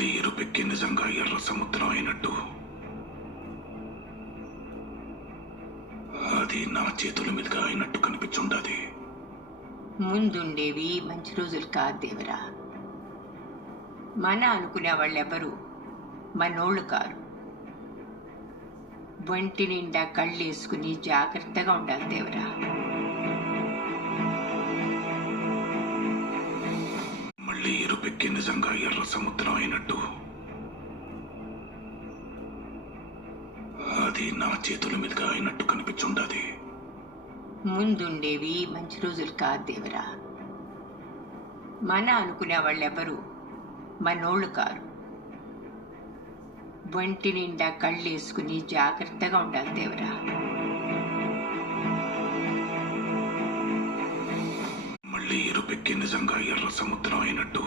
మళ్ళీ ఎరుపెక్కి నిజంగా ఎర్ర సముద్రం అయినట్టు అది నా చేతుల మీదుగా అయినట్టు కనిపించుండది. ముందుండేవి మంచి రోజులు కాదు దేవరా. మన అనుకునే వాళ్ళెవరూ మనోళ్ళు కారు. వంటి నిండా కళ్ళేసుకుని జాగ్రత్తగా ఉండాలి దేవరా. మళ్ళీ ఎరుపెక్కి నిజంగా ఎర్ర సముద్రం అయినట్టు అది నా చేతుల మీదుగా అయినట్టు కనిపించుండది. ముందుండేవి మంచి రోజులు కాదు దేవరా. మన అనుకునే వాళ్ళెవరూ మనోళ్ళు కారు. వంటి నిండా కళ్ళేసుకుని జాగ్రత్తగా ఉండాలి దేవరా. మళ్ళీ ఎరుపెక్కి నిజంగా ఎర్ర సముద్రం అయినట్టు